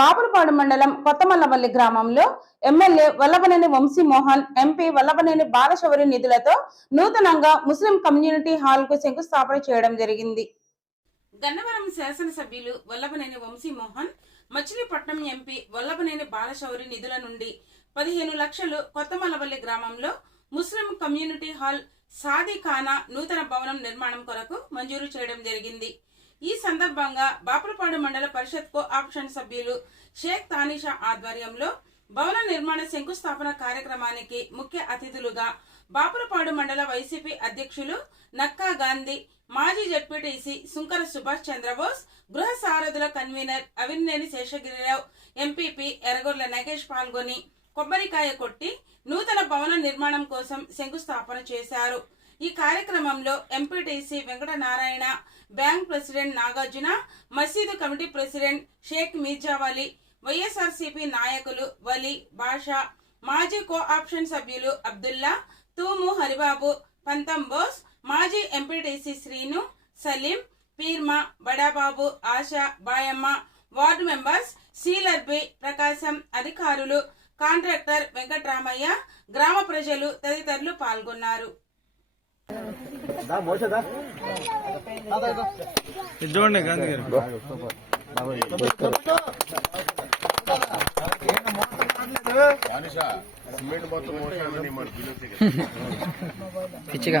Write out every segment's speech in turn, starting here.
బాపులపాడు మండలం కొత్తమల్లవల్లి గ్రామంలో MLA Vallabhaneni Vamsi Mohan, MP Vallabhaneni Balashowry నిధులతో నూతనంగా ముస్లిం కమ్యూనిటీ హాల్ కు శంకుస్థాపన చేయడం జరిగింది. గన్నవరం శాసనసభ్యులు వల్లభనేని వంశీమోహన్, మచిలీపట్నం ఎంపీ వల్లభనేని బాలశౌరి నిధుల నుండి 15 లక్షలు కొత్తమల్లవల్లి గ్రామంలో ముస్లిం కమ్యూనిటీ హాల్ సాదిఖానా నూతన భవనం నిర్మాణం కొరకు మంజూరు చేయడం జరిగింది. ఈ సందర్భంగా బాపులపాడు మండల పరిషత్ కో ఆప్షన్ సభ్యులు షేక్ తానిషా ఆధ్వర్యంలో భవన నిర్మాణ శంకుస్థాపన కార్యక్రమానికి ముఖ్య అతిథులుగా బాపులపాడు మండల వైసీపీ అధ్యక్షులు నక్కా గాంధీ, మాజీ జడ్పీటీసీ సుంకర సుభాష్ చంద్రబోస్, గృహ సారథుల కన్వీనర్ అవినేని శేషగిరిరావు, ఎంపీపీ ఎర్రగొర్ల నగేష్ పాల్గొని కొబ్బరికాయ కొట్టి నూతన భవన నిర్మాణం కోసం శంకుస్థాపన చేశారు. ఈ కార్యక్రమంలో MPTC Venkatanarayana, bank president Nagarjuna, మసీదు కమిటీ ప్రెసిడెంట్ షేక్ మీర్జావాలి, వైఎస్ఆర్సీపీ నాయకులు వలి, బాషా, మాజీ కో ఆప్షన్ సభ్యులు అబ్దుల్లా, తూము హరిబాబు, పంతం బోస్, మాజీ MPTC Srinu, Salim, Peerma, Badababu, Asha, Bayamma, ward members సీలర్బి, ప్రకాశం, అధికారులు, కాంట్రాక్టర్ వెంకట్రామయ్య, గ్రామ ప్రజలు తదితరులు పాల్గొన్నారు. చూడండి గాంధీ గారు పిచ్చిగా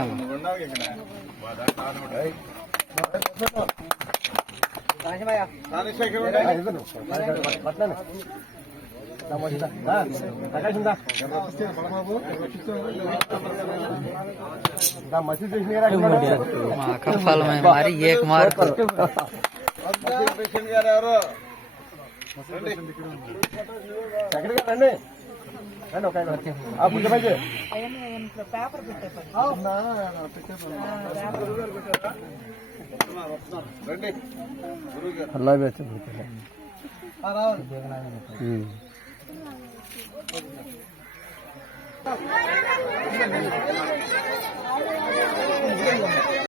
कफल में मारी एक मार अल्लाह भी अच्छा